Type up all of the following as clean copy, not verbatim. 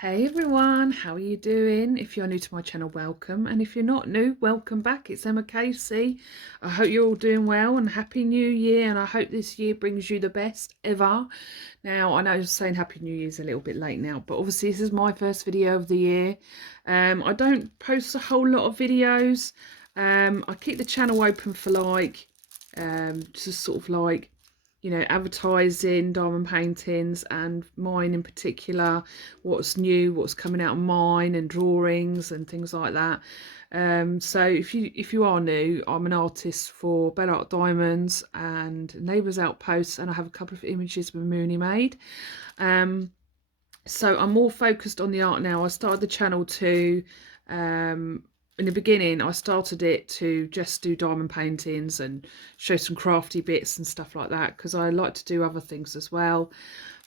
Hey everyone, how are you doing? If you're new to my channel, welcome, and if you're not new, welcome back. It's Emma Casey. I hope you're all doing well and happy new year, and I hope this year brings you the best ever. Now I know saying happy new year is a little bit late now, but obviously this is my first video of the year. I don't post a whole lot of videos. I keep the channel open for just sort of like, you know, advertising diamond paintings and mine in particular, what's new, what's coming out of mine, and drawings and things like that. So if you are new, I'm an artist for Bell Art Diamonds and Neighbours Outpost, and I have a couple of images with Mooney made. So I'm more focused on the art now. I started the channel to in the beginning I started it to just do diamond paintings and show some crafty bits and stuff like that, because I like to do other things as well.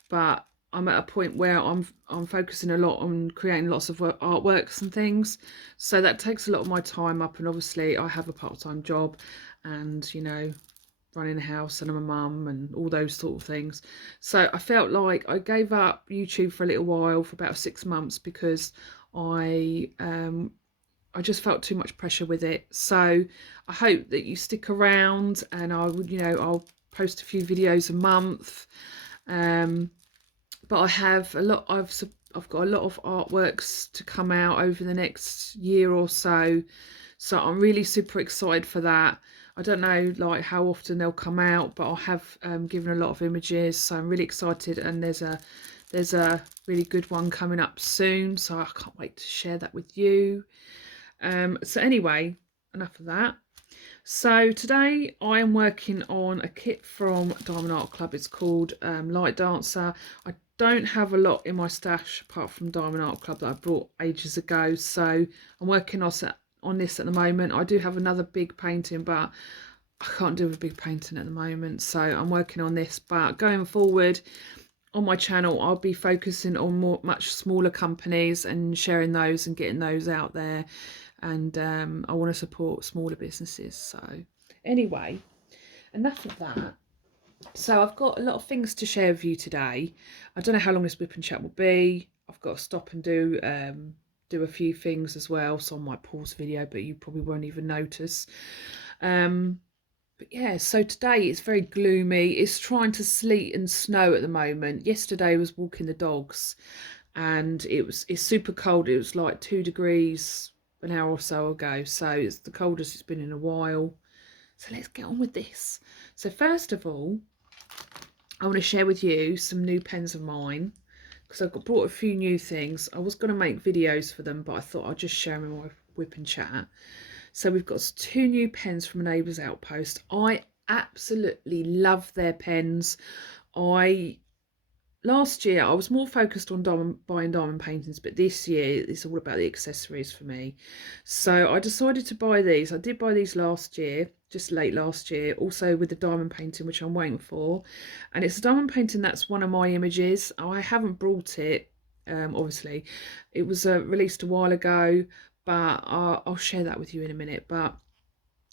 But I'm at a point where I'm focusing a lot on creating lots of artworks and things, so that takes a lot of my time up. And obviously I have a part-time job, and you know, running a house, and I'm a mum and all those sort of things. So I felt like I gave up YouTube for a little while, for about 6 months, because I just felt too much pressure with it. So I hope that you stick around, and I'll post a few videos a month. But I have a lot. I've got a lot of artworks to come out over the next year or so. So I'm really super excited for that. I don't know like how often they'll come out, but I have given a lot of images, so I'm really excited. And there's a really good one coming up soon, so I can't wait to share that with you. So anyway, enough of that. So today I am working on a kit from Diamond Art Club. It's called Light Dancer. I don't have a lot in my stash apart from Diamond Art Club that I brought ages ago, so I'm working on this at the moment. I do have another big painting, but I can't do a big painting at the moment, so I'm working on this. But going forward on my channel, I'll be focusing on much smaller companies and sharing those and getting those out there. And I want to support smaller businesses. So anyway, enough of that. So I've got a lot of things to share with you today. I don't know how long this Wip and Chat will be. I've got to stop and do a few things as well, so I might pause the video, but you probably won't even notice. But yeah, so today it's very gloomy. It's trying to sleet and snow at the moment. Yesterday I was walking the dogs, and it's super cold. It was like 2 degrees an hour or so ago, so it's the coldest it's been in a while. So let's get on with this. So first of all, I want to share with you some new pens of mine, because I've brought a few new things. I was going to make videos for them, but I thought I'd just share them in my Whip and Chat. So we've got 2 new pens from Neighbours Outpost. I absolutely love their pens. Last year I was more focused on buying diamond paintings, but this year it's all about the accessories for me. So I decided to buy these. I did buy these last year, just late last year, also with the diamond painting, which I'm waiting for. And it's a diamond painting that's one of my images. I haven't brought it, obviously. It was released a while ago, but I'll share that with you in a minute. But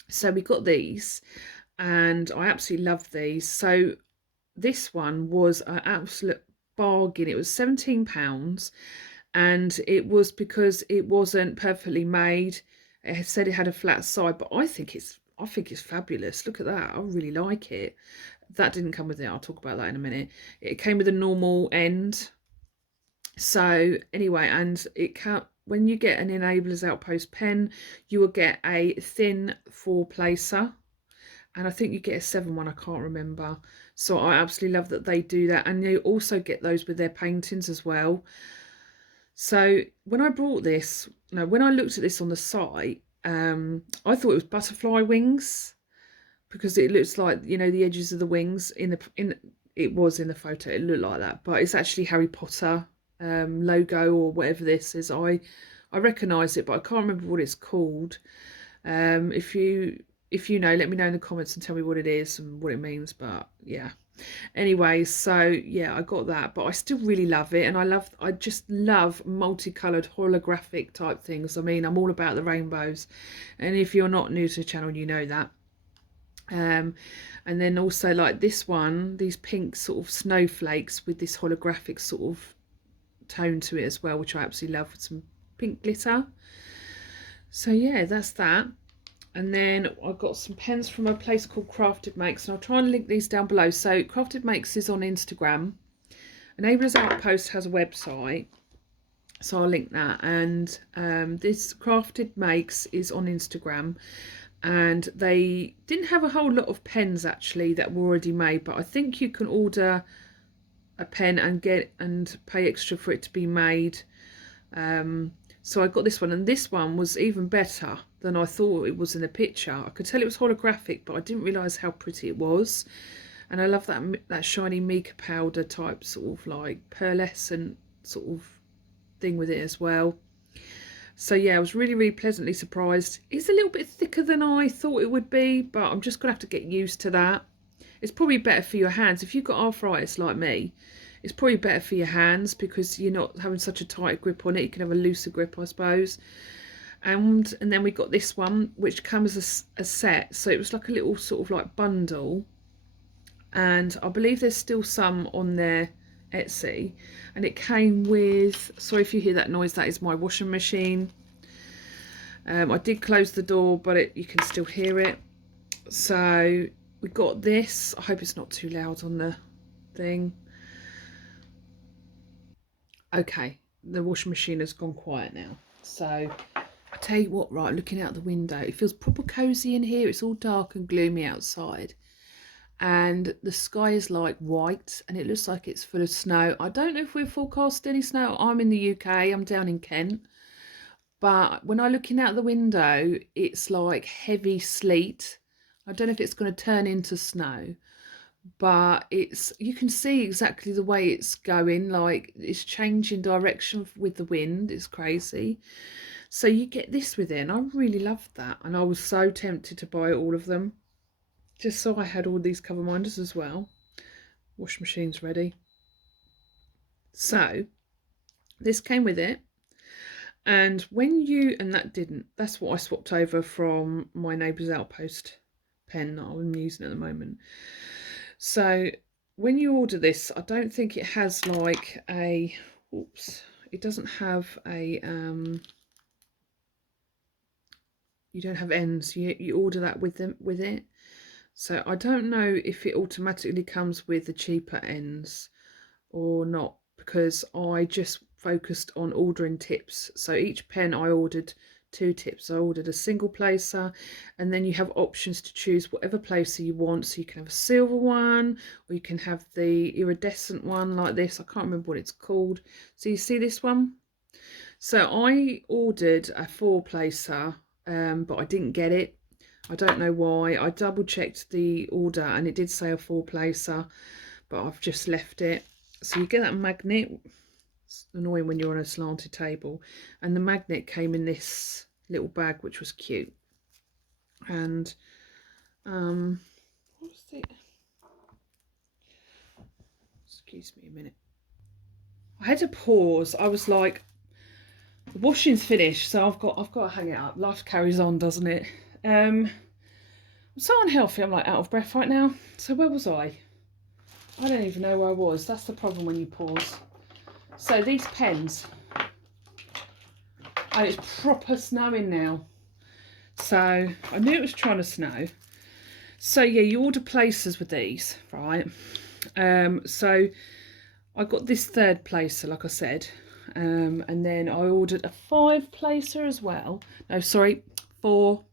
so we got these, and I absolutely love these. So this one was an absolute bargain. It was £17, and it was because it wasn't perfectly made. It said it had a flat side, but I think it's fabulous. Look at that. I really like it. That didn't come with it. I'll talk about that in a minute. It came with a normal end. So anyway, and it can't, when you get an Enablers Outpost pen, you will get a thin 4-placer, and I think you get a 7 one, I can't remember. So I absolutely love that they do that, and you also get those with their paintings as well. So when I brought this, no, when I looked at this on the site, I thought it was butterfly wings, because it looks like, you know, the edges of the wings it was in the photo, it looked like that, but it's actually Harry Potter logo or whatever this is. I recognise it, but I can't remember what it's called. If you know, let me know in the comments and tell me what it is and what it means. But yeah, anyway, so yeah, I got that, but I still really love it. And I just love multicolored holographic type things. I mean, I'm all about the rainbows, and if you're not new to the channel, you know that. And then also like this one, these pink sort of snowflakes with this holographic sort of tone to it as well, which I absolutely love, with some pink glitter. So yeah, that's that. And then I've got some pens from a place called Crafted Makes, and I'll try and link these down below. So Crafted Makes is on Instagram. Neighbours Outpost has a website, so I'll link that. And this Crafted Makes is on Instagram, and they didn't have a whole lot of pens actually that were already made, but I think you can order a pen and pay extra for it to be made. So I got this one, and this one was even better than I thought it was in the picture. I could tell it was holographic, but I didn't realise how pretty it was. And I love that shiny mica powder type sort of like pearlescent sort of thing with it as well. So yeah, I was really, really pleasantly surprised. It's a little bit thicker than I thought it would be, but I'm just going to have to get used to that. It's probably better for your hands. If you've got arthritis like me, it's probably better for your hands because you're not having such a tight grip on it. You can have a looser grip, I suppose. And then we got this one, which comes as a set. So it was like a little sort of like bundle. And I believe there's still some on their Etsy. And it came with, sorry if you hear that noise, that is my washing machine. I did close the door, but you can still hear it. So we got this. I hope it's not too loud on the thing. Okay, the washing machine has gone quiet now. So I tell you what, right, looking out the window, it feels proper cozy in here. It's all dark and gloomy outside, and the sky is like white, and it looks like it's full of snow. I don't know if we're forecast any snow. I'm in the UK, I'm down in Kent, but when I'm looking out the window, it's like heavy sleet. I don't know if it's going to turn into snow, but you can see exactly the way it's going, like it's changing direction with the wind. It's crazy. So you get this with it, and I really loved that, and I was so tempted to buy all of them just so I had all these cover minders as well. Wash machine's ready. So this came with it, and that's what I swapped over from my Neighbours Outpost pen that I'm using at the moment. So when you order this, I don't think it has like a, it doesn't have a, you don't have ends. You order that with it. So I don't know if it automatically comes with the cheaper ends or not, because I just focused on ordering tips. So each pen I ordered 2 tips. I ordered a single placer, and then you have options to choose whatever placer you want. So you can have a silver one, or you can have the iridescent one like this. I can't remember what it's called. So you see this one? So I ordered a 4 placer, but I didn't get it. I don't know why. I double checked the order and it did say a 4 placer, but I've just left it. So you get that magnet. It's annoying when you're on a slanted table, and the magnet came in this little bag, which was cute. And what was it? Excuse me a minute. I had to pause. I was like, the washing's finished, so I've got to hang it up. Life carries on, doesn't it? I'm so unhealthy. I'm like out of breath right now. So where was I? I don't even know where I was. That's the problem when you pause. So these pens, and it's proper snowing now. So I knew it was trying to snow. So yeah, you order placers with these, right? So I got this 3rd placer, like I said, and then I ordered a 5 placer as well. No, sorry, 4.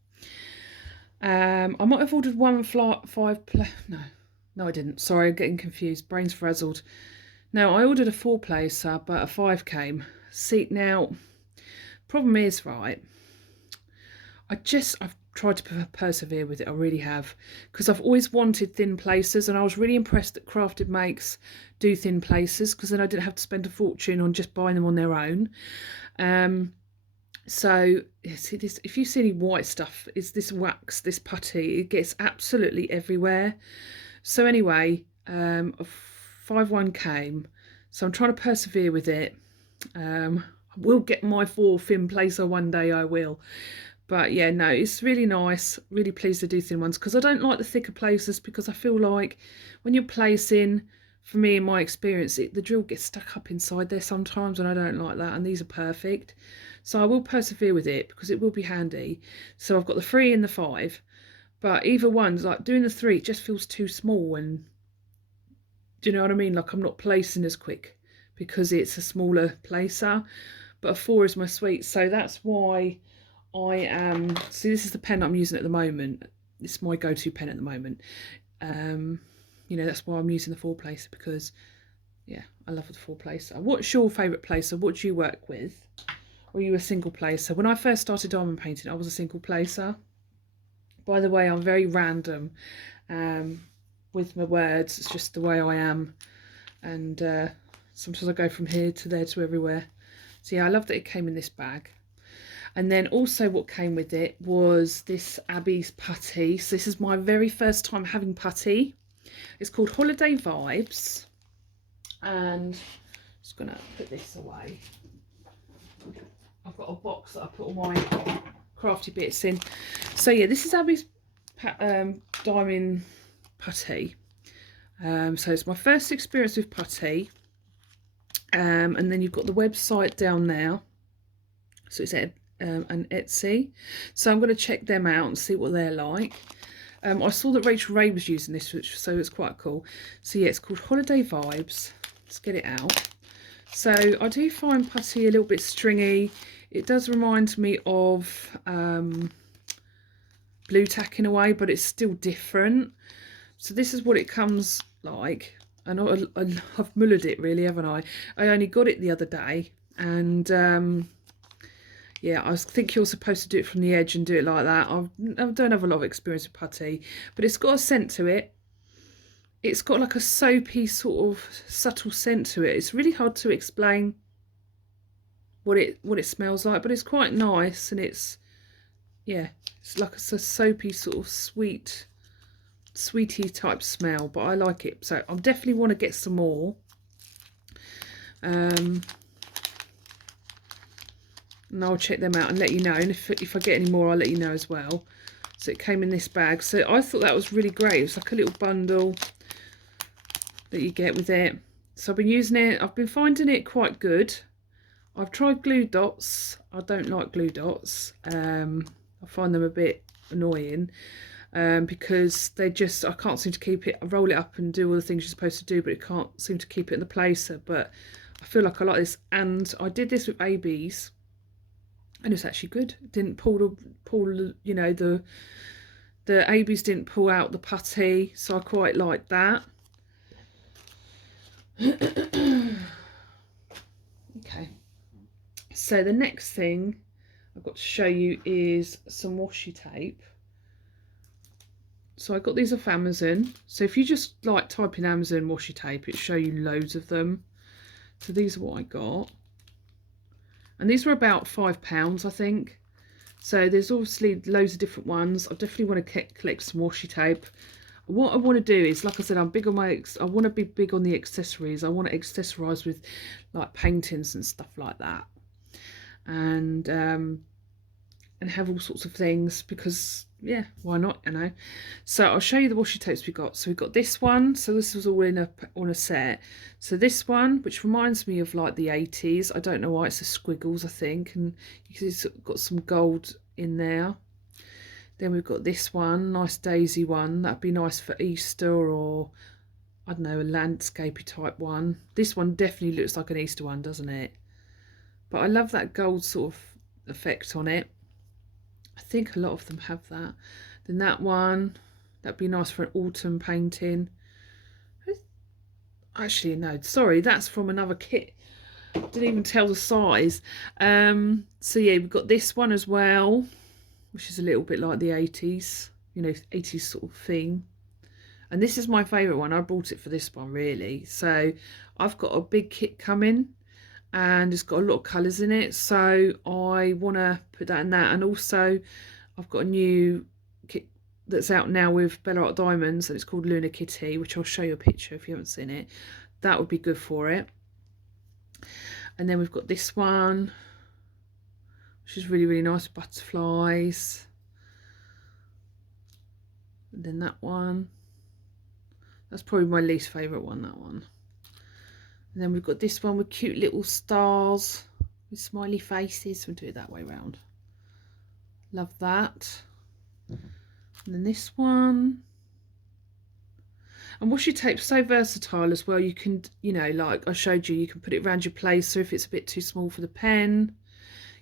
I might have ordered 1 no, I didn't. Sorry, I'm getting confused. Brain's frazzled. No, I ordered a 4 placer, but a 5 came. See, now, problem is, right, I've tried to persevere with it. I really have, because I've always wanted thin placers, and I was really impressed that Crafted Makes do thin placers, because then I didn't have to spend a fortune on just buying them on their own. So see this, if you see any white stuff, it's this wax, this putty. It gets absolutely everywhere. So anyway, a 5-1 came, so I'm trying to persevere with it. I will get my 4 thin placer one day, I will. But yeah, no, it's really nice. Really pleased to do thin ones, because I don't like the thicker placers, because I feel like when you're placing for me, in my experience, the drill gets stuck up inside there sometimes, and I don't like that, and these are perfect. So I will persevere with it because it will be handy. So I've got the 3 and the 5, but either one's like doing the 3 just feels too small, and do you know what I mean? Like I'm not placing as quick because it's a smaller placer, but a 4 is my sweet. So that's why I am, see, this is the pen I'm using at the moment. It's my go-to pen at the moment. You know, that's why I'm using the 4 placer, because yeah, I love the 4 placer. What's your favourite placer? What do you work with? Or are you a single placer? When I first started diamond painting, I was a single placer. By the way, I'm very random with my words. It's just the way I am, and sometimes I go from here to there to everywhere. So yeah, I love that it came in this bag. And then also what came with it was this Abby's putty. So this is my very first time having putty. It's called Holiday Vibes, and I'm just gonna put this away. I've got a box that I put all my crafty bits in. So yeah, this is Abby's diamond putty. So it's my first experience with putty, and then you've got the website down there. So it's an Etsy. So I'm going to check them out and see what they're like. I saw that Rachel Ray was using this, so it's quite cool. So yeah, it's called Holiday Vibes. Let's get it out. So I do find putty a little bit stringy. It does remind me of blue tack in a way, but it's still different. So this is what it comes like, and I've mullered it really, haven't I? I only got it the other day, and yeah, I think you're supposed to do it from the edge and do it like that. I don't have a lot of experience with putty, but it's got a scent to it. It's got like a soapy sort of subtle scent to it. It's really hard to explain what it smells like, but it's quite nice, and it's, yeah, it's like a soapy sort of sweetie type smell, but I like it. So I definitely want to get some more. And I'll check them out and let you know, and if I get any more, I'll let you know as well. So it came in this bag, so I thought that was really great. It's like a little bundle that you get with it. So I've been using it. I've been finding it quite good. I've tried glue dots. I don't like glue dots. I find them a bit annoying because they just, I can't seem to keep it. I roll it up and do all the things you're supposed to do, but it can't seem to keep it in the placer. But I feel like I like this, and I did this with ABs, and it's actually good. It didn't pull you know, the ABs didn't pull out the putty, so I quite like that. Okay, so the next thing I've got to show you is some washi tape. So I got these off Amazon. So if you just like type in Amazon washi tape, it'll show you loads of them. So these are what I got, and these were about £5, I think. So there's obviously loads of different ones. I definitely want to collect some washi tape. What I want to do is, like I said, I'm big on I want to be big on the accessories. I want to accessorize with like paintings and stuff like that, and have all sorts of things, because yeah, why not, you know. So I'll show you the washi tapes we got. So we got this one. So this was all in on a set. So this one, which reminds me of like the 80s. I don't know why, it's the squiggles, I think, and you can see it's got some gold in there. Then we've got this one, nice daisy one. That'd be nice for Easter, or I don't know, a landscapey type one. This one definitely looks like an Easter one, doesn't it? But I love that gold sort of effect on it. I think a lot of them have that. Then that one, that'd be nice for an autumn painting. Actually, no, sorry, that's from another kit. Didn't even tell the size. So yeah, we've got this one as well, which is a little bit like the 80s, you know, 80s sort of theme. And this is my favourite one. I bought it for this one, really. So I've got a big kit coming, and it's got a lot of colours in it. So I want to put that in that. And also I've got a new kit that's out now with Bella Art Diamonds, and it's called Luna Kitty, which I'll show you a picture if you haven't seen it. That would be good for it. And then we've got this one, which is really, really nice, butterflies. And then that one, that's probably my least favourite one, that one. And then we've got this one with cute little stars with smiley faces. We'll do it that way round. Love that. And then this one. And washi tape's so versatile as well. You can, you know, like I showed you, you can put it around your place. So if it's a bit too small for the pen,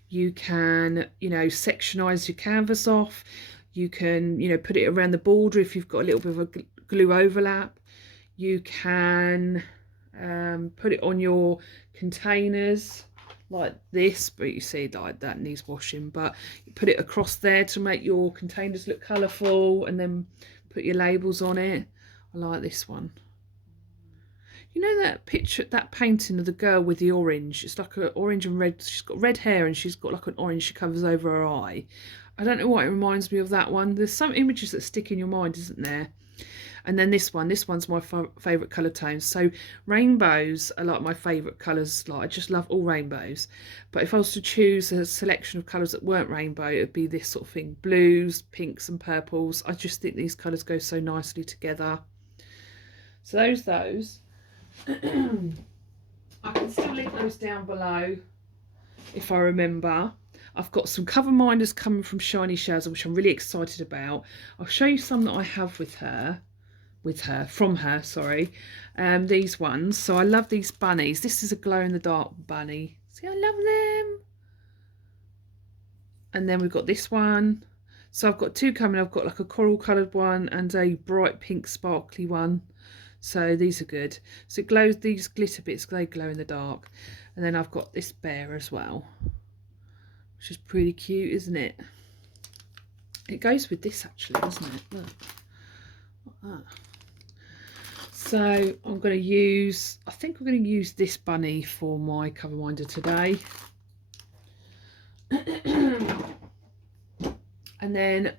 you can, you know, sectionize your canvas off. You can, you know, put it around the border if you've got a little bit of a glue overlap. You can put it on your containers like this, but you see like that needs washing, but you put it across there to make your containers look colourful, and then put your labels on it. I like this one. You know that picture, that painting of the girl with the orange? It's like an orange and red. She's got red hair and she's got like an orange she covers over her eye. I don't know why it reminds me of that one. There's some images that stick in your mind, isn't there? And then this one's my favourite colour tones. So rainbows are like my favourite colours. Like I just love all rainbows. But if I was to choose a selection of colours that weren't rainbow, it would be this sort of thing. Blues, pinks and purples. I just think these colours go so nicely together. So those. I can still link those down below if I remember. I've got some cover minders coming from Shiny Shazza, which I'm really excited about. I'll show you some that I have from her, sorry. These ones. So I love these bunnies. This is a glow in the dark bunny. See, I love them. And then we've got this one. So I've got two coming. I've got like a coral coloured one and a bright pink sparkly one. So these are good. So it glows, these glitter bits, they glow in the dark. And then I've got this bear as well, which is pretty cute, isn't it? It goes with this actually, doesn't it? Look. Like that. So I'm going to use, I think I'm going to use this bunny for my cover minder today. And then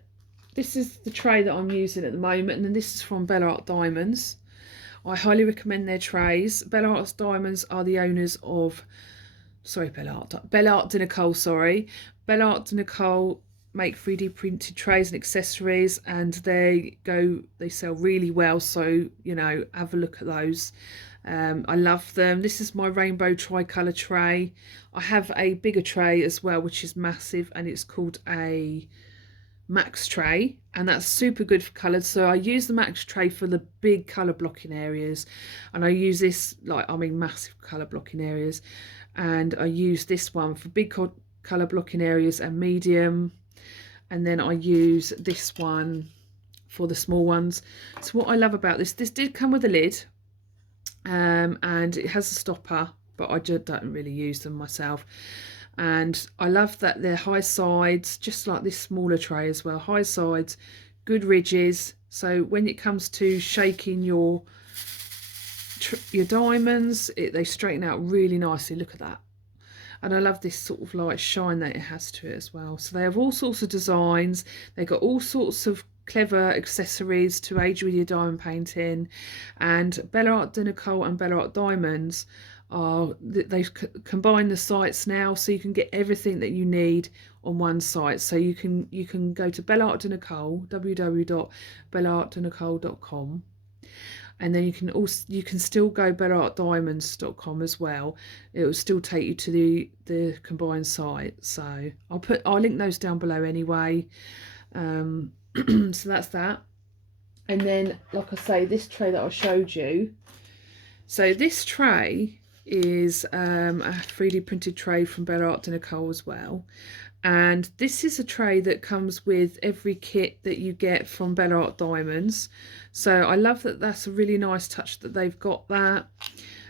this is the tray that I'm using at the moment, and then this is from Bella Art Diamonds. I highly recommend their trays. Bella Art Diamonds are the owners of, Bella Art de Nicole, sorry. Bella Art de Nicole make 3D printed trays and accessories, and they sell really well, so you know, have a look at those. I love them. This is my rainbow tricolour tray. I have a bigger tray as well, which is massive, and it's called a Max tray, and that's super good for colours. So I use the Max tray for the big colour blocking areas, and I use this, like, I mean massive colour blocking areas, and I use this one for big colour blocking areas and medium, and then I use this one for the small ones. So what I love about this did come with a lid, and it has a stopper, but I just don't really use them myself. And I love that they're high sides, just like this smaller tray as well. High sides, good ridges. So when it comes to shaking your diamonds, they straighten out really nicely. Look at that. And I love this sort of like shine that it has to it as well. So they have all sorts of designs. They've got all sorts of clever accessories to aid you with your diamond painting. And Bella Art de Nicole and Bella Art Diamonds, they've combined the sites now, so you can get everything that you need on one site. So you can go to Bella Art de Nicole, www.bellaartdenicole.com, and then you can still go bellaartdiamonds.com as well. It will still take you to the combined site. So I'll link those down below anyway. So that's that. And then, like I say, this tray that I showed you. So this tray is a 3D printed tray from Bella Art de Nicole as well, and this is a tray that comes with every kit that you get from Bella Art Diamonds. So I love that. That's a really nice touch that they've got that,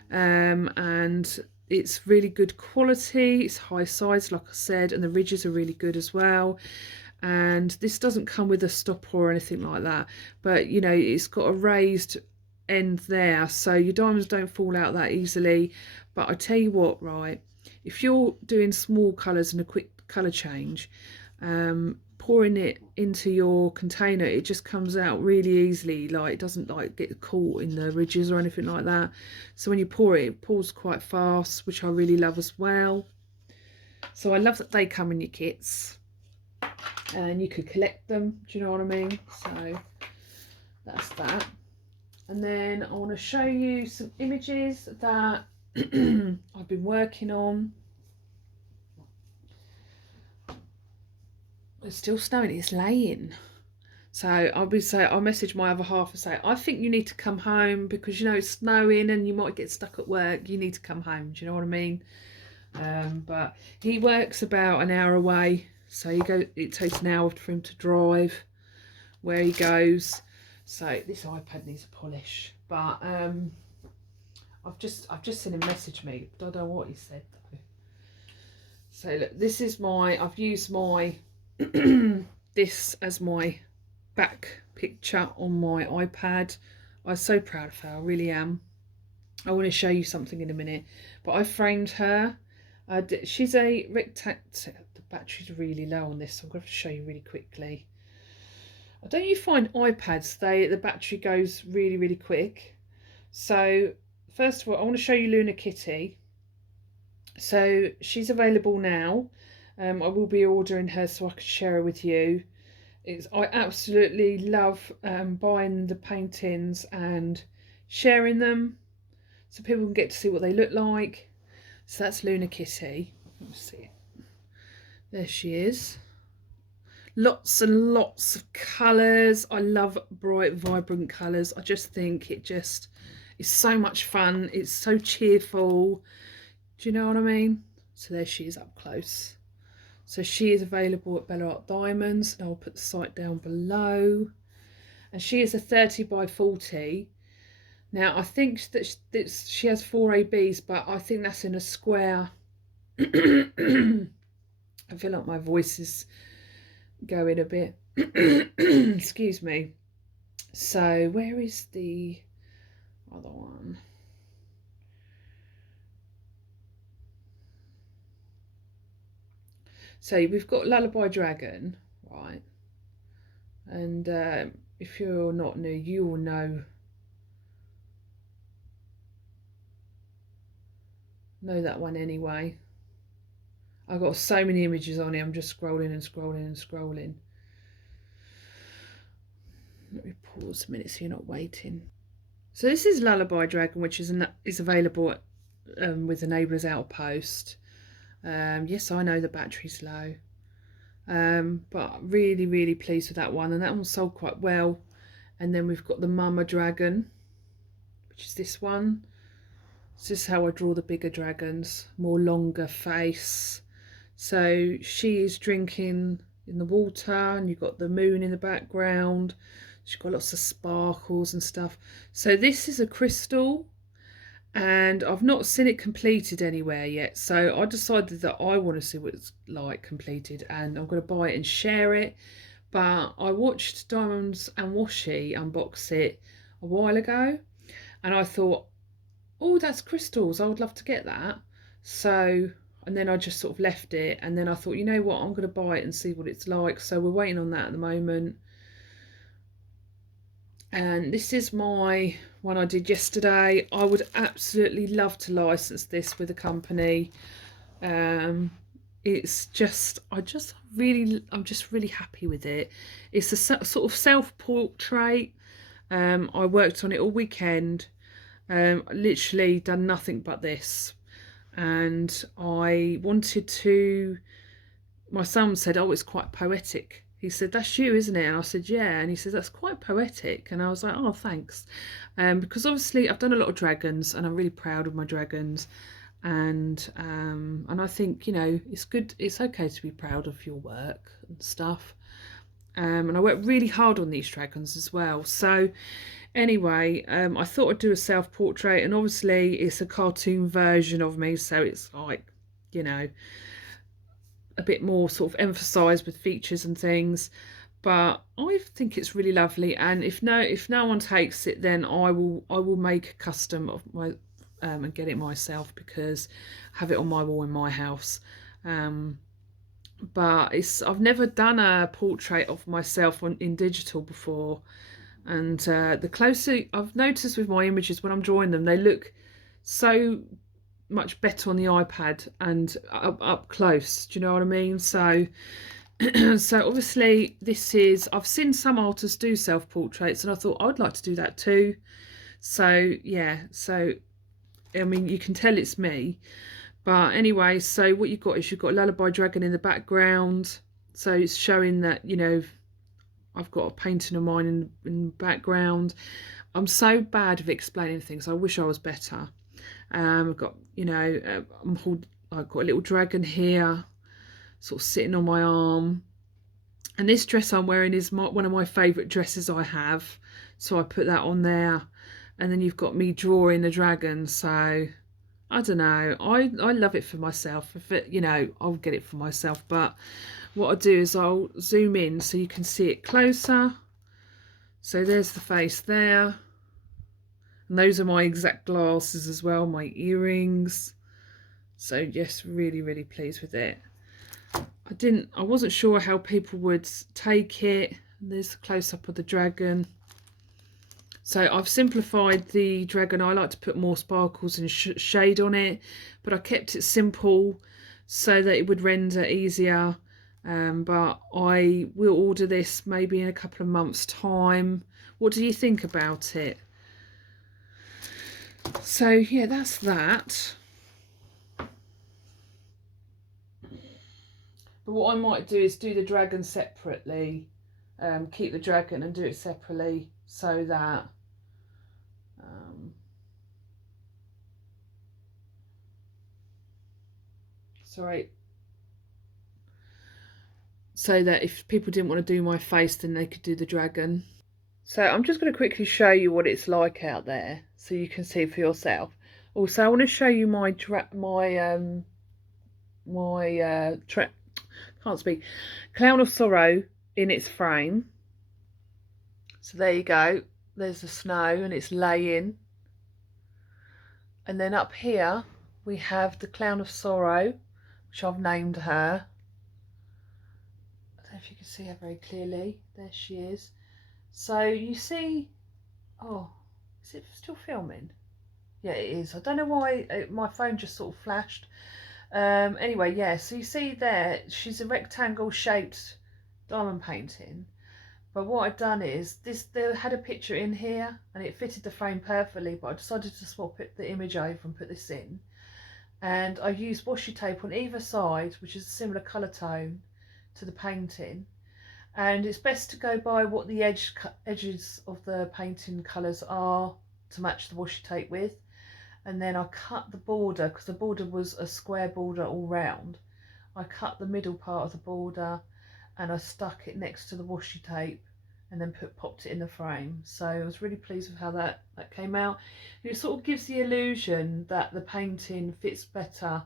and it's really good quality. It's high size, like I said, and the ridges are really good as well. And this doesn't come with a stopper or anything like that, but you know, it's got a raised end there, so your diamonds don't fall out that easily. But I tell you what, right, if you're doing small colours and a quick colour change, pouring it into your container, it just comes out really easily. Like, it doesn't like get caught in the ridges or anything like that. So when you pour it, it pours quite fast, which I really love as well. So I love that they come in your kits, and you could collect them, do you know what I mean? So that's that. And then I want to show you some images that I've been working on. It's still snowing, it's laying. So I'll message my other half and say, I think you need to come home because you know it's snowing and you might get stuck at work. You need to come home. Do you know what I mean? But he works about an hour away, so it takes an hour for him to drive where he goes. So this iPad needs a polish. But I've just seen him message me. I don't know what he said though. So look, this is I've used my this as my back picture on my iPad. I'm so proud of her, I really am. I want to show you something in a minute, but I framed her. She's a rectangle. The battery's really low on this, so I'm going to have to show you really quickly. Don't you find iPads, the battery goes really, really quick? So first of all, I want to show you Luna Kitty. So she's available now. I will be ordering her so I can share her with you. I absolutely love buying the paintings and sharing them so people can get to see what they look like. So that's Luna Kitty. Let's see. There she is. Lots and lots of colours. I love bright, vibrant colours. I just think it just is so much fun. It's so cheerful. Do you know what I mean? So there she is up close. So she is available at Bella Art Diamonds, and I'll put the site down below. And she is a 30 by 40. Now I think that she has 4 ABs, but I think that's in a square. I feel like my voice is going a bit. Excuse me. So where is the other one? So we've got Lullaby Dragon, right? And if you're not new, you will know that one anyway. I've got so many images on it. I'm just scrolling and scrolling and scrolling. Let me pause a minute so you're not waiting. So this is Lullaby Dragon, which is available at, with the Neighbours Outpost. Yes, I know the battery's low, but really, really pleased with that one, and that one sold quite well. And then we've got the Mama Dragon, which is this one. This is how I draw the bigger dragons, more longer face. So she is drinking in the water, and you've got the moon in the background. She's got lots of sparkles and stuff. So this is a crystal, and I've not seen it completed anywhere yet, so I decided that I want to see what it's like completed, and I'm going to buy it and share it. But I watched Diamonds and Washi unbox it a while ago, and I thought, oh, that's crystals, I would love to get that. So, and then I just sort of left it, and then I thought, you know what, I'm going to buy it and see what it's like. So we're waiting on that at the moment. And this is my one I did yesterday. I would absolutely love to license this with a company. It's just, I'm just really happy with it. It's a sort of self-portrait. I worked on it all weekend. Literally done nothing but this, and I wanted to. My son said, "Oh, it's quite poetic." He said, "That's you, isn't it?" And I said, "Yeah." And he said, "That's quite poetic." And I was like, "Oh, thanks," because obviously I've done a lot of dragons, and I'm really proud of my dragons, and I think, you know, it's good. It's okay to be proud of your work and stuff. And I worked really hard on these dragons as well. So anyway, I thought I'd do a self-portrait, and obviously it's a cartoon version of me, so it's like, you know, a bit more sort of emphasized with features and things. But I think it's really lovely, and if no one takes it, then I will make a custom of my and get it myself, because I have it on my wall in my house. But I've never done a portrait of myself in digital before, and the closer I've noticed with my images when I'm drawing them, they look so much better on the iPad and up close. Do you know what I mean? So so obviously I've seen some artists do self-portraits, and I thought I'd like to do that too. So yeah, so I mean, you can tell it's me. But anyway, so what you've got is you've got a lullaby dragon in the background. So it's showing that, you know, I've got a painting of mine in the background. I'm so bad at explaining things. I wish I was better. I've got, you know, I've got a little dragon here, sort of sitting on my arm. And this dress I'm wearing is one of my favourite dresses I have. So I put that on there. And then you've got me drawing a dragon. So I don't know. I love it for myself. If it, you know, I'll get it for myself. But what I'll do is I'll zoom in so you can see it closer. So there's the face there. And those are my exact glasses as well, my earrings. So yes, really, really pleased with it. I wasn't sure how people would take it. There's a close-up of the dragon. So I've simplified the dragon. I like to put more sparkles and shade on it, but I kept it simple so that it would render easier. But I will order this maybe in a couple of months' time. What do you think about it? So yeah, that's that. But what I might do is do the dragon separately. Keep the dragon and do it separately so that so that if people didn't want to do my face, then they could do the dragon. So I'm just going to quickly show you what it's like out there so you can see for yourself. Also, I want to show you can't speak, Clown of Sorrow in its frame. So there you go. There's the snow and it's laying. And then up here we have the Clown of Sorrow, which I've named her. I don't know if you can see her very clearly. There she is. So you see, oh, is it still filming? Yeah, it is. I don't know why my phone just sort of flashed. Anyway, yeah, so you see there, she's a rectangle shaped diamond painting. But what I've done is, they had a picture in here and it fitted the frame perfectly, but I decided to swap the image over and put this in. And I used washi tape on either side, which is a similar colour tone to the painting. And it's best to go by what the edges of the painting colours are to match the washi tape with. And then I cut the border, because the border was a square border all round. I cut the middle part of the border and I stuck it next to the washi tape and then popped it in the frame. So I was really pleased with how that came out. And it sort of gives the illusion that the painting fits better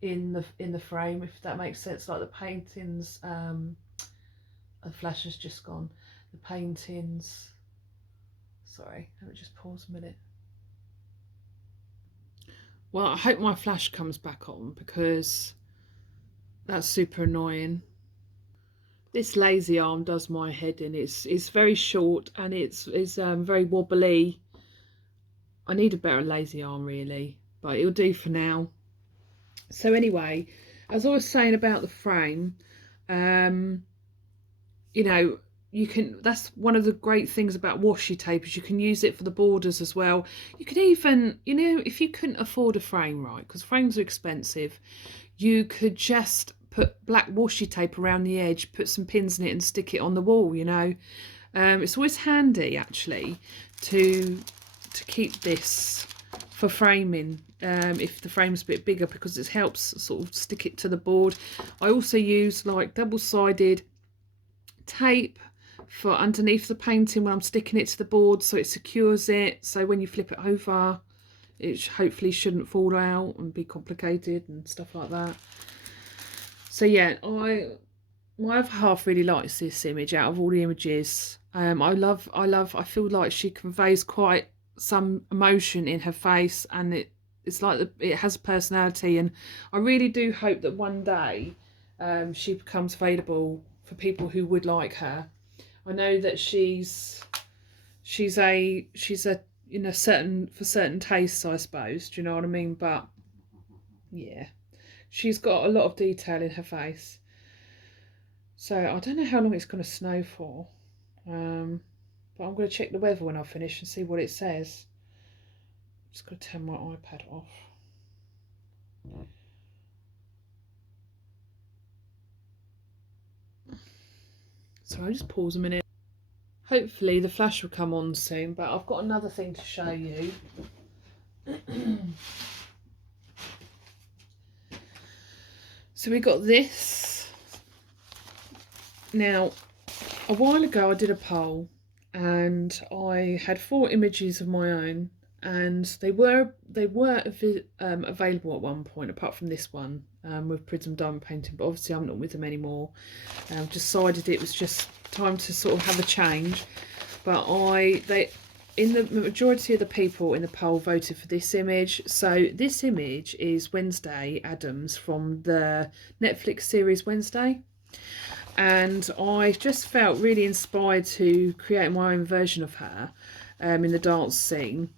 in the frame, if that makes sense. Like the paintings, the flash has just gone. The paintings, sorry, let me just pause a minute. Well, I hope my flash comes back on because that's super annoying. This lazy arm does my head in. It's very short and it's very wobbly. I need a better lazy arm really, but it'll do for now. So anyway, as I was saying about the frame, you know, that's one of the great things about washi tape is you can use it for the borders as well. You can even, you know, if you couldn't afford a frame, right, because frames are expensive, you could just put black washi tape around the edge, put some pins in it and stick it on the wall, you know. It's always handy actually to keep this for framing if the frame's a bit bigger, because it helps sort of stick it to the board. I also use like double-sided tape for underneath the painting when I'm sticking it to the board, so it secures it, so when you flip it over it hopefully shouldn't fall out and be complicated and stuff like that. So yeah, my other half really likes this image out of all the images. I feel like she conveys quite some emotion in her face, and it's like it has a personality, and I really do hope that one day she becomes available for people who would like her. I know that she's a you know, for certain tastes, I suppose. Do you know what I mean? But yeah, she's got a lot of detail in her face. So I don't know how long it's going to snow for, but I'm going to check the weather when I finish and see what it says. Just got to turn my iPad off. So I'll just pause a minute. Hopefully the flash will come on soon, but I've got another thing to show you. So we got this. Now, a while ago I did a poll and I had 4 images of my own, and they were available at one point, apart from this one with Prism Diamond Painting, but obviously I'm not with them anymore. I've decided it was just time to sort of have a change. But the majority of the people in the poll voted for this image. So this image is Wednesday Addams from the Netflix series Wednesday. And I just felt really inspired to create my own version of her in the dance scene.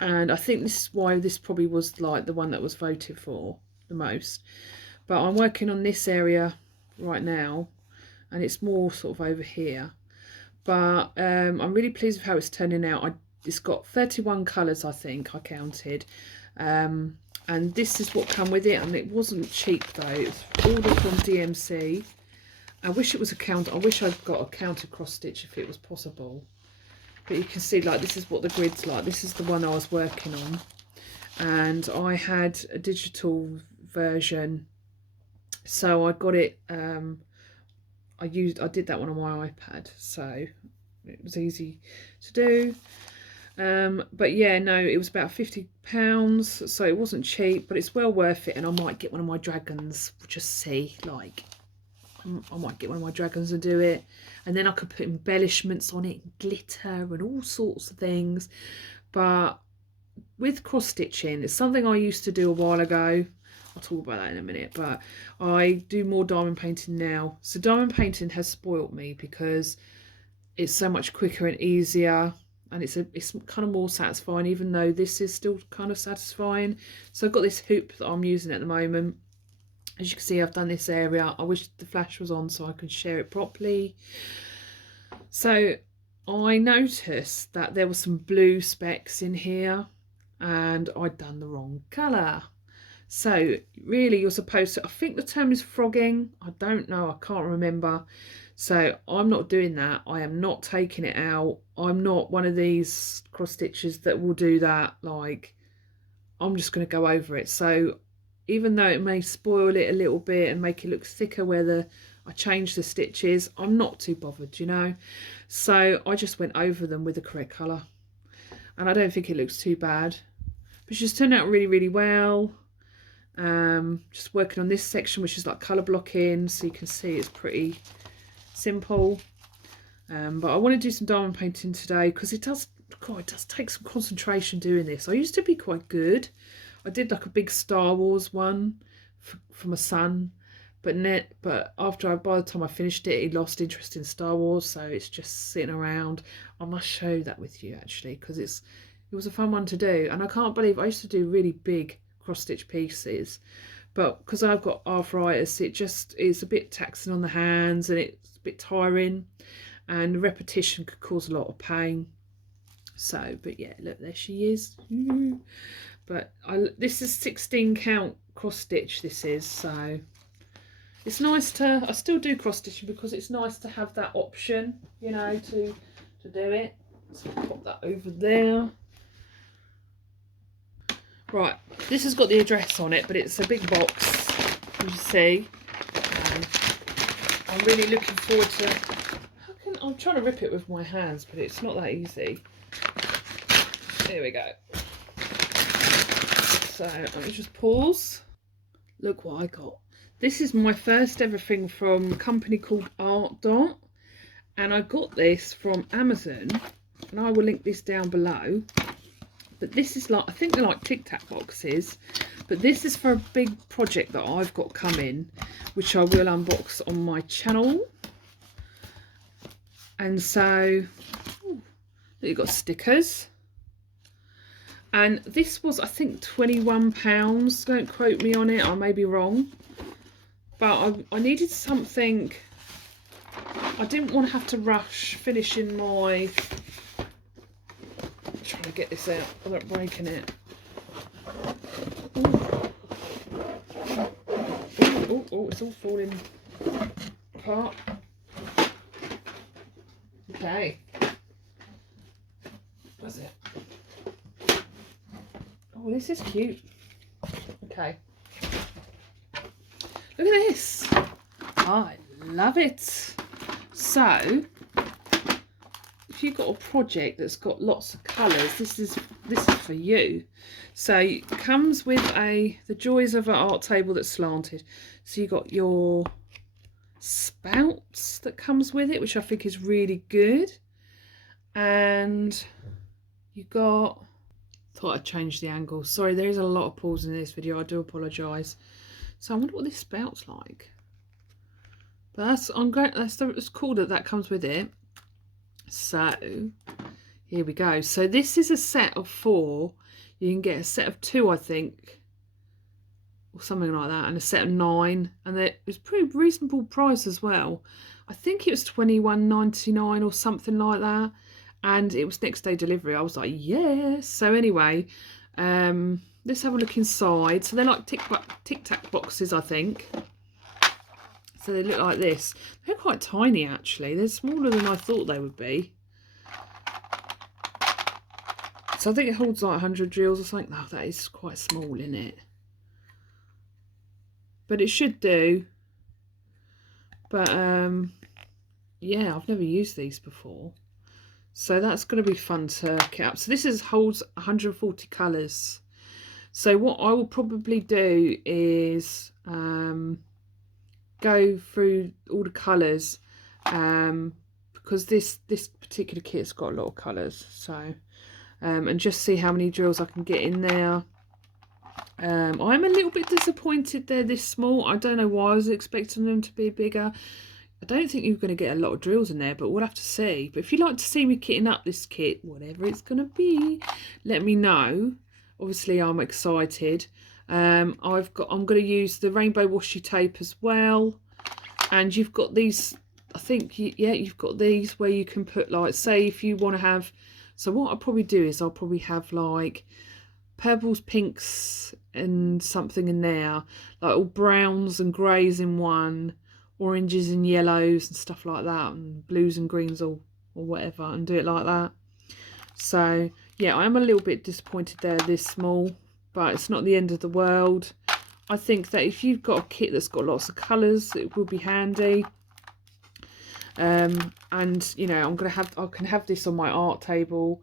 And I think this is why this probably was like the one that was voted for the most. But I'm working on this area right now, and it's more sort of over here. But I'm really pleased with how it's turning out. It's got 31 colours, I think I counted. And this is what come with it, and it wasn't cheap though. It's ordered from DMC. I wish it was I wish I'd got a counter cross stitch if it was possible. But you can see, like, this is what the grid's like. This is the one I was working on, and I had a digital version, so I got it. I did that one on my iPad, so it was easy to do. But yeah, no, it was about £50, so it wasn't cheap, but it's well worth it. And I might get one of my dragons. Just see, like, I might get one of my dragons and do it, and then I could put embellishments on it, glitter and all sorts of things. But with cross stitching, it's something I used to do a while ago. I'll talk about that in a minute, but I do more diamond painting now. So diamond painting has spoilt me because it's so much quicker and easier, and it's kind of more satisfying, even though this is still kind of satisfying. So I've got this hoop that I'm using at the moment. As you can see, I've done this area. I wish the flash was on so I could share it properly. So I noticed that there were some blue specks in here, and I'd done the wrong colour. So really, you're supposed to, I think the term is frogging. I don't know, I can't remember. So I'm not doing that. I am not taking it out. I'm not one of these cross stitches that will do that. Like, I'm just going to go over it. So even though it may spoil it a little bit and make it look thicker where I change the stitches, I'm not too bothered, you know. So I just went over them with the correct colour, and I don't think it looks too bad. But it's just turned out really, really well. Just working on this section, which is like colour blocking, so you can see it's pretty simple. But I want to do some diamond painting today because it does take some concentration doing this. I used to be quite good. I did like a big Star Wars one for my son, but by the time I finished it, he lost interest in Star Wars, so it's just sitting around. I must share that with you actually, because it was a fun one to do, and I can't believe I used to do really big cross stitch pieces, but because I've got arthritis, it's a bit taxing on the hands, and it's a bit tiring, and repetition could cause a lot of pain. So, but yeah, look, there she is. But this is 16 count cross stitch, this is, so it's nice to, I still do cross stitching because it's nice to have that option, you know, to do it. So I'll pop that over there. Right, this has got the address on it, but it's a big box, as you see. I'm really looking forward to, I'm trying to rip it with my hands, but it's not that easy. There we go. So let me just pause. Look what I got. This is my first ever thing from a company called Artdot, and I got this from Amazon, and I will link this down below. But this is like, I think they're like Tic Tac boxes, but this is for a big project that I've got coming, which I will unbox on my channel. And so you've got stickers. And this was, I think, £21. Don't quote me on it, I may be wrong. But I needed something. I didn't want to have to rush finishing my, try I'm gonna get this out without breaking it. Oh, it's all falling apart. Okay. What's it? Oh, this is cute. Okay. Look at this. I love it. So, if you've got a project that's got lots of colours, this is for you. So it comes with the joys of an art table that's slanted. So you got your spouts that comes with it, which I think is really good. And you got, thought I'd change the angle. Sorry, there is a lot of pausing in this video. I do apologise. So I wonder what this spout's like. But that's cool that comes with it. So here we go. So this is a set of 4. You can get a set of 2, I think, or something like that, and a set of 9, and it was pretty reasonable price as well. I think it was $21.99 or something like that, and it was next day delivery. I was like, yes. So anyway, let's have a look inside. So they're like tic tac boxes, I think. So they look like this. They're quite tiny actually. They're smaller than I thought they would be. So I think it holds like 100 drills or something. Oh, that is quite small, isn't it? But it should do. But yeah, I've never used these before. So that's going to be fun to get up. So this holds 140 colours. So what I will probably do is go through all the colours, because this particular kit's got a lot of colours. So and just see how many drills I can get in there. I'm a little bit disappointed they're this small. I don't know why I was expecting them to be bigger. I don't think you're going to get a lot of drills in there, but we'll have to see. But if you'd like to see me kitting up this kit, whatever it's going to be, let me know. Obviously, I'm excited. I'm going to use the rainbow washi tape as well. And you've got these, I think, yeah, you've got these where you can put, like, say if you want to have, so what I'll probably do is I'll probably have like purples, pinks and something in there, like all browns and greys in one, oranges and yellows and stuff like that, and blues and greens or whatever, and do it like that. So yeah, I am a little bit disappointed they're this small, but it's not the end of the world. I think that if you've got a kit that's got lots of colours, it will be handy. And you know, I can have this on my art table.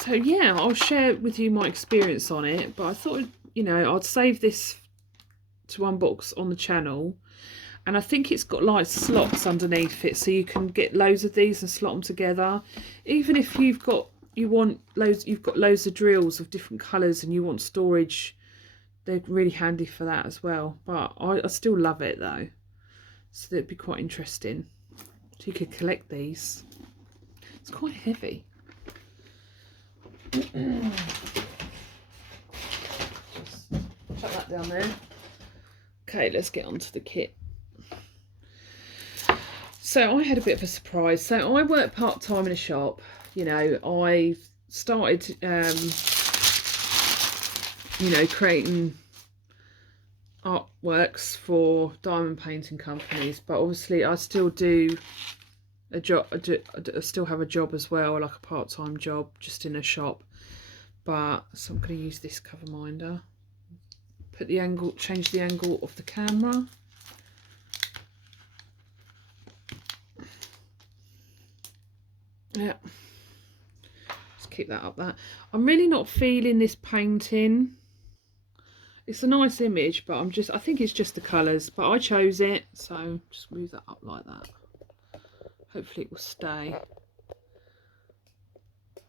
So yeah, I'll share with you my experience on it, but I thought, you know, I'd save this to unbox on the channel. And I think it's got like slots underneath it, so you can get loads of these and slot them together. Even if you've got loads of drills of different colours and you want storage, they're really handy for that as well. But I still love it though, so that'd be quite interesting. So you could collect these. It's quite heavy. Just chuck that down there. Okay, let's get on to the kit. So I had a bit of a surprise. So I work part-time in a shop. You know, I started, you know, creating artworks for diamond painting companies, but obviously I still do a job. I still have a job as well, like a part-time job, just in a shop. But so I'm going to use this cover minder. Put the angle, change the angle of the camera. Yeah, just keep that up there. I'm really not feeling this painting. It's a nice image, but I think it's just the colours, but I chose it, so just move that up like that. Hopefully it will stay.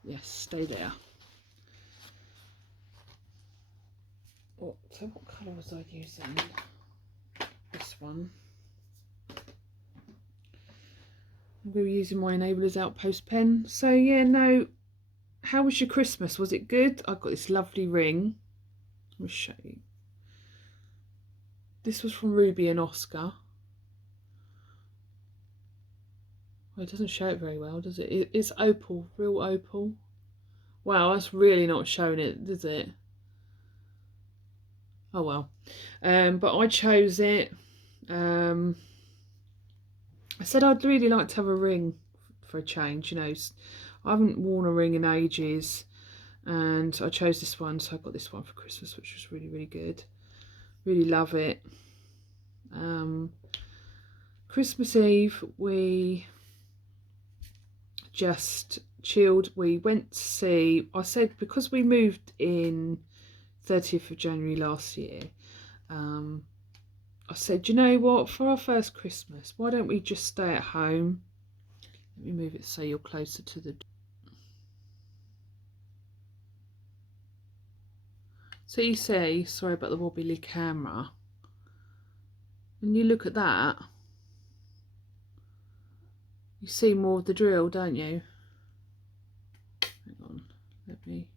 Yes, stay there. Oh, so what colour was I using? This one. We were using my Enabler's Outpost pen. So yeah, no, how was your Christmas? Was it good? I've got this lovely ring. Let me show you. This was from Ruby and Oscar. Well, it doesn't show it very well, does it? It's opal, real opal. Wow, that's really not showing it, does it? Oh well. But I chose it. I said I'd really like to have a ring for a change, you know. I haven't worn a ring in ages, and I chose this one, so I got this one for Christmas, which was really, really good. Really love it. Christmas Eve, we just chilled. We went to see, I said, because we moved in 30th of January last year, I said, you know what, for our first Christmas, why don't we just stay at home? Let me move it so you're closer to the... So you see, sorry about the wobbly camera, when you look at that, you see more of the drill, don't you? Hang on, let me...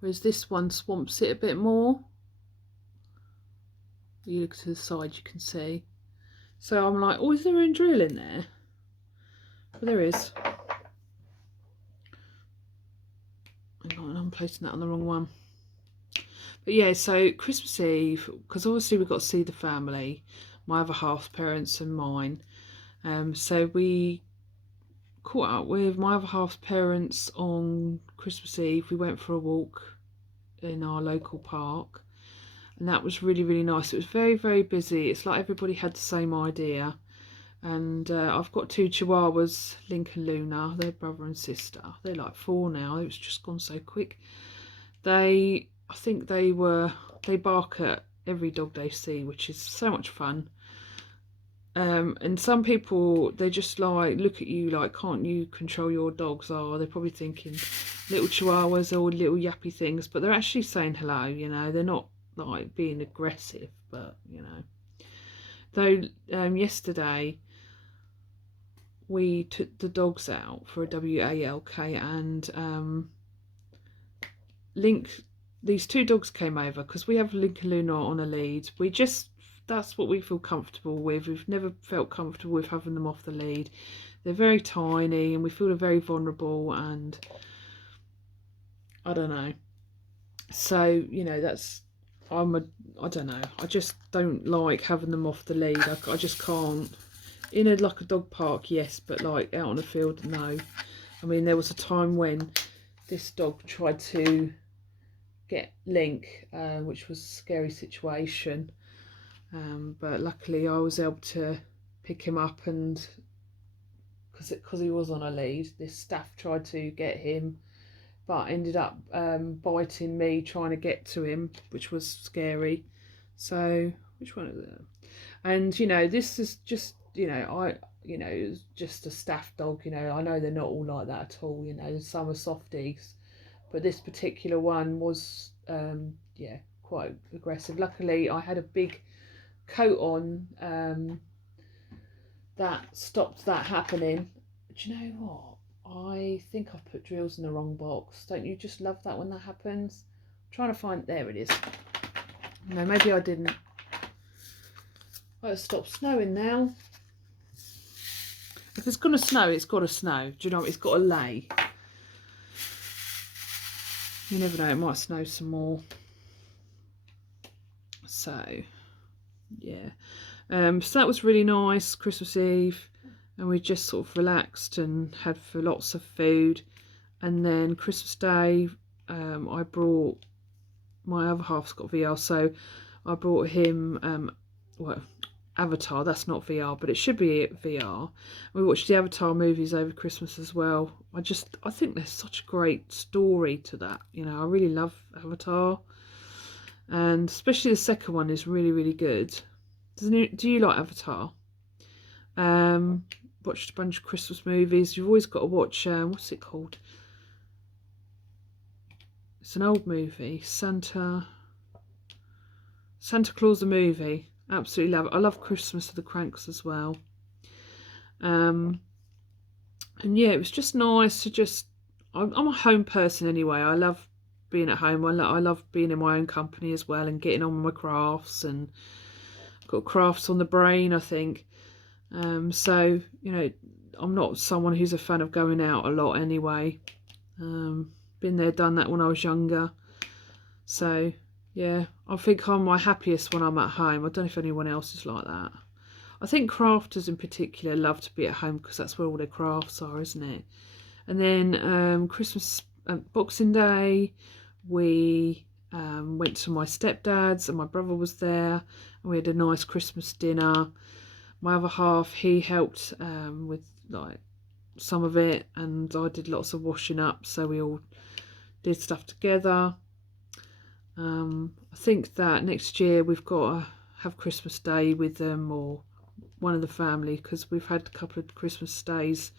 Whereas this one swamps it a bit more. You look to the side, you can see. So I'm like, oh, is there a drill in there? But there is. Hang on, I'm placing that on the wrong one. But yeah, so Christmas Eve, because obviously we've got to see the family, my other half's parents and mine. So we caught up with my other half's parents on Christmas Eve. We went for a walk in our local park, and that was really, really nice. It was very, very busy. It's like everybody had the same idea. And I've got 2 chihuahuas, Link and Luna. They're brother and sister. They're like 4 now. It's just gone so quick. I think they bark at every dog they see, which is so much fun. And some people, they just like look at you like, can't you control your dogs? Oh, they're probably thinking little chihuahuas or little yappy things, but they're actually saying hello, you know. They're not like being aggressive, but you know. Though yesterday we took the dogs out for a walk, and Link, these 2 dogs came over because we have Link and Luna on a lead. That's what we feel comfortable with. We've never felt comfortable with having them off the lead. They're very tiny and we feel they're very vulnerable, and I don't know. So, you know, I don't know. I just don't like having them off the lead. I just can't. In a dog park, yes, but like out on the field, no. I mean, there was a time when this dog tried to get Link, which was a scary situation. But luckily I was able to pick him up, and because he was on a lead, this staff tried to get him, but ended up biting me trying to get to him, which was scary. So which one is it? And you know, this is just, you know, it was just a staff dog. You know, I know they're not all like that at all. You know, some are softies, but this particular one was yeah, quite aggressive. Luckily I had a big coat on that stopped that happening. Do you know what? I think I've put drills in the wrong box. Don't you just love that when that happens? I'm trying to find, there it is. No, maybe I didn't. Oh, it stopped snowing now. If it's gonna snow, it's gotta snow. Do you know, it's gotta lay. You never know, it might snow some more. So yeah, so that was really nice, Christmas Eve, and we just sort of relaxed and had lots of food. And then Christmas Day, I brought, my other half's got VR, so I brought him well, Avatar. That's not VR, but it should be VR. We watched the Avatar movies over Christmas as well. I think there's such a great story to that, you know. I really love Avatar, and especially the second one is really, really good. Do you like Avatar? Watched a bunch of Christmas movies. You've always got to watch, what's it called? It's an old movie, Santa Claus the movie. Absolutely love it. I love Christmas of the Cranks as well. And yeah, it was just nice to just, I'm a home person anyway. I love being at home. I love being in my own company as well, and getting on with my crafts, and I've got crafts on the brain, I think. So, you know, I'm not someone who's a fan of going out a lot anyway. Been there, done that when I was younger. So yeah, I think I'm my happiest when I'm at home. I don't know if anyone else is like that. I think crafters in particular love to be at home because that's where all their crafts are, isn't it? And then Christmas, Boxing Day, we went to my stepdad's and my brother was there, and we had a nice Christmas dinner. My other half, he helped with like some of it, and I did lots of washing up, so we all did stuff together. I think that next year we've got to have Christmas Day with them or one of the family, because we've had a couple of Christmas days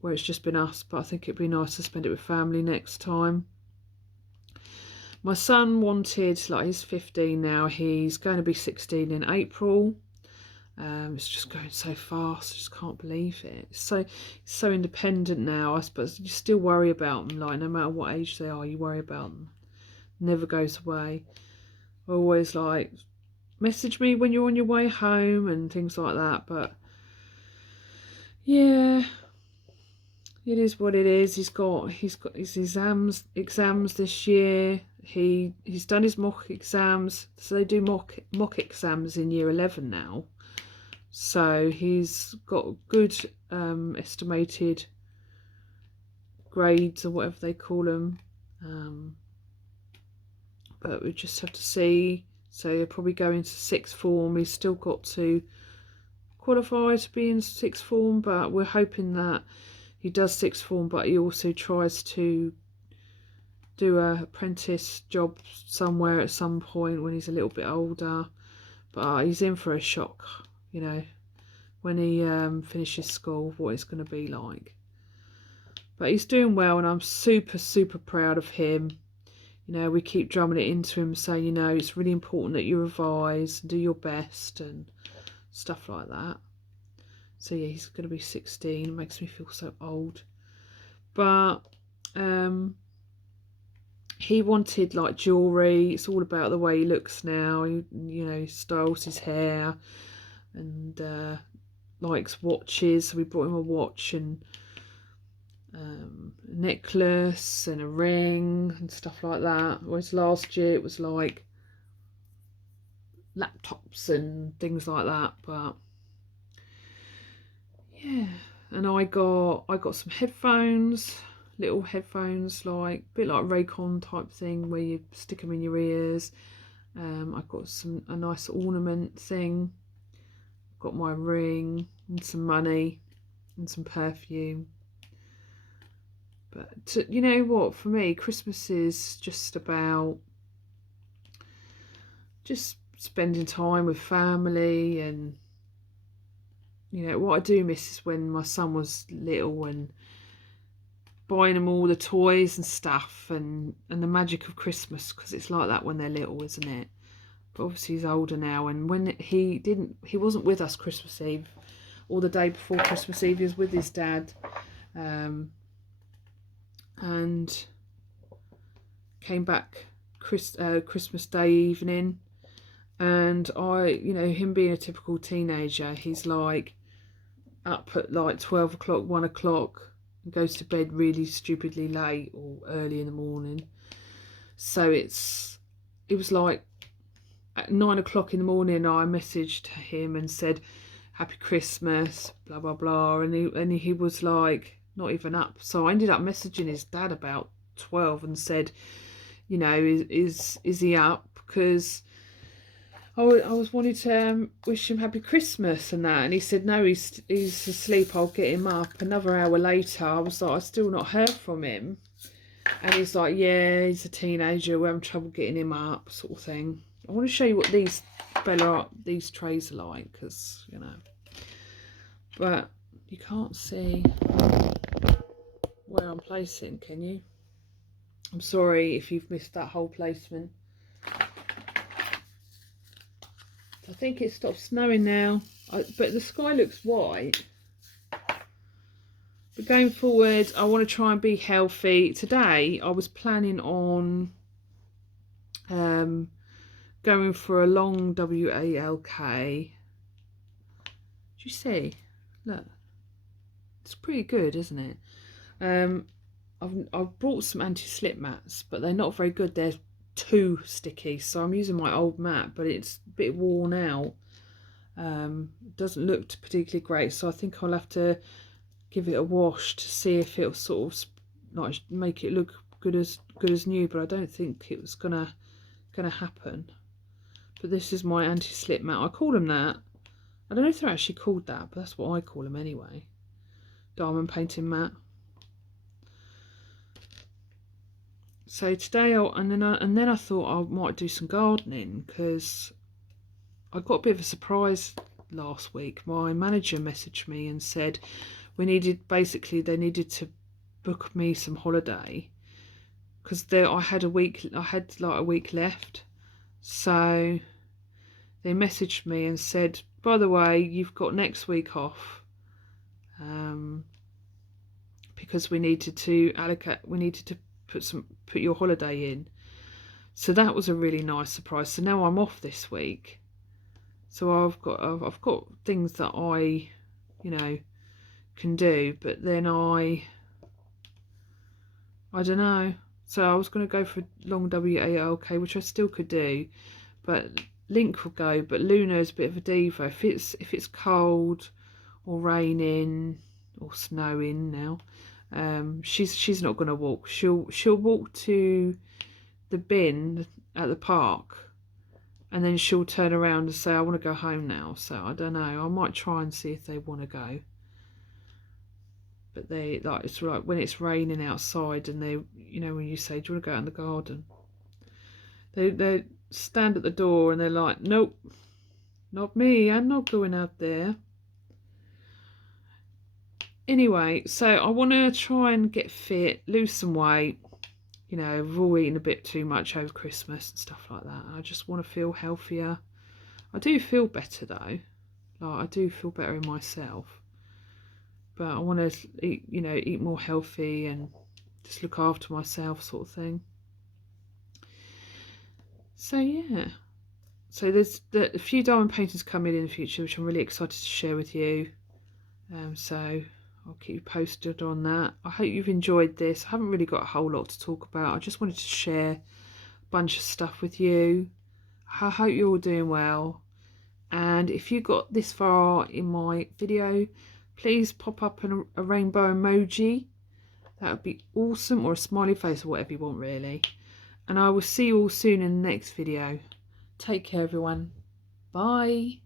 where it's just been us, but I think it'd be nice to spend it with family next time. My son wanted, like, he's 15 now, he's going to be 16 in April. It's just going so fast, I just can't believe it. It's so independent now. I suppose you still worry about them, like no matter what age they are, you worry about them. Never goes away. Always like, message me when you're on your way home and things like that. But yeah, it is what it is. He's got his exams this year. He's done his mock exams, so they do mock exams in year 11 now. So he's got good estimated grades or whatever they call them. But we just have to see. So he'll probably go into sixth form. He's still got to qualify to be in sixth form, but we're hoping that he does sixth form, but he also tries to do a apprentice job somewhere at some point when he's a little bit older. But he's in for a shock, you know, when he finishes school, what it's going to be like. But he's doing well, and I'm super, super proud of him. You know, we keep drumming it into him, saying, you know, it's really important that you revise and do your best and stuff like that. So yeah, he's going to be 16. It makes me feel so old. But he wanted like jewellery. It's all about the way he looks now. He, you know, he styles his hair and likes watches. So we brought him a watch and a necklace and a ring and stuff like that. Whereas last year it was like laptops and things like that. But yeah, and I got some headphones, little headphones, like a bit like Raycon type thing where you stick them in your ears. I got a nice ornament thing. Got my ring and some money and some perfume. But you know what, for me, Christmas is just about just spending time with family. And you know what I do miss is when my son was little and buying them all the toys and stuff, and the magic of Christmas, because it's like that when they're little, isn't it? But obviously he's older now, and when he wasn't with us Christmas Eve or the day before Christmas Eve. He was with his dad, and came back Christmas Day evening. And you know, him being a typical teenager, he's like up at like 12 o'clock, 1 o'clock, and goes to bed really stupidly late or early in the morning. So it was like at 9 o'clock in the morning, I messaged him and said, "Happy Christmas," blah blah blah, and he was like not even up. So I ended up messaging his dad about 12 and said, you know, is he up? Because I was wanting to wish him happy Christmas and that, and he said no, he's asleep, I'll get him up. Another hour later, I was like, I still not heard from him, and he's like, yeah, he's a teenager, we're having trouble getting him up, sort of thing. I want to show you what these trays are like, because you know, but you can't see where I'm placing, can you? I'm sorry if you've missed that whole placement. I think it stopped snowing now, but the sky looks white. But going forward, I want to try and be healthy. Today, I was planning on going for a long WALK. Do you see? Look. It's pretty good, isn't it? I've brought some anti-slip mats, but they're not very good. They're too sticky, so I'm using my old mat, but it's a bit worn out. Doesn't look particularly great, so I think I'll have to give it a wash to see if it'll sort of like make it look good as new, but I don't think it was gonna happen. But this is my anti-slip mat. I call them that. I don't know if they're actually called that, but that's what I call them anyway. Diamond painting mat. So today, and then I thought I might do some gardening, because I got a bit of a surprise last week. My manager messaged me and said they needed to book me some holiday, because I had like a week left. So they messaged me and said, by the way, you've got next week off, because we needed to put your holiday in. So that was a really nice surprise. So now I'm off this week. So I've got things that I, can do, but then I don't know. So I was going to go for long WALK, which I still could do, but Link will go. But Luna is a bit of a diva. If it's cold or raining or snowing now, she's not going to walk. She'll walk to the bin at the park, and then she'll turn around and say, I want to go home now. So I don't know. I might try and see if they want to go. But it's like when it's raining outside, and they, when you say, do you want to go out in the garden? They stand at the door and they're like, nope, not me. I'm not going out there. Anyway, so I want to try and get fit, lose some weight. We've all eaten a bit too much over Christmas and stuff like that. I just want to feel healthier. I do feel better though. Like, I do feel better in myself. But I want to eat more healthy and just look after myself, sort of thing. So yeah. So there's a few diamond paintings coming in the future, which I'm really excited to share with you. So I'll keep you posted on that. I hope you've enjoyed this. I haven't really got a whole lot to talk about. I just wanted to share a bunch of stuff with you. I hope you're all doing well. And if you got this far in my video, please pop up a rainbow emoji. That would be awesome, or a smiley face, or whatever you want really. And I will see you all soon in the next video. Take care everyone. Bye.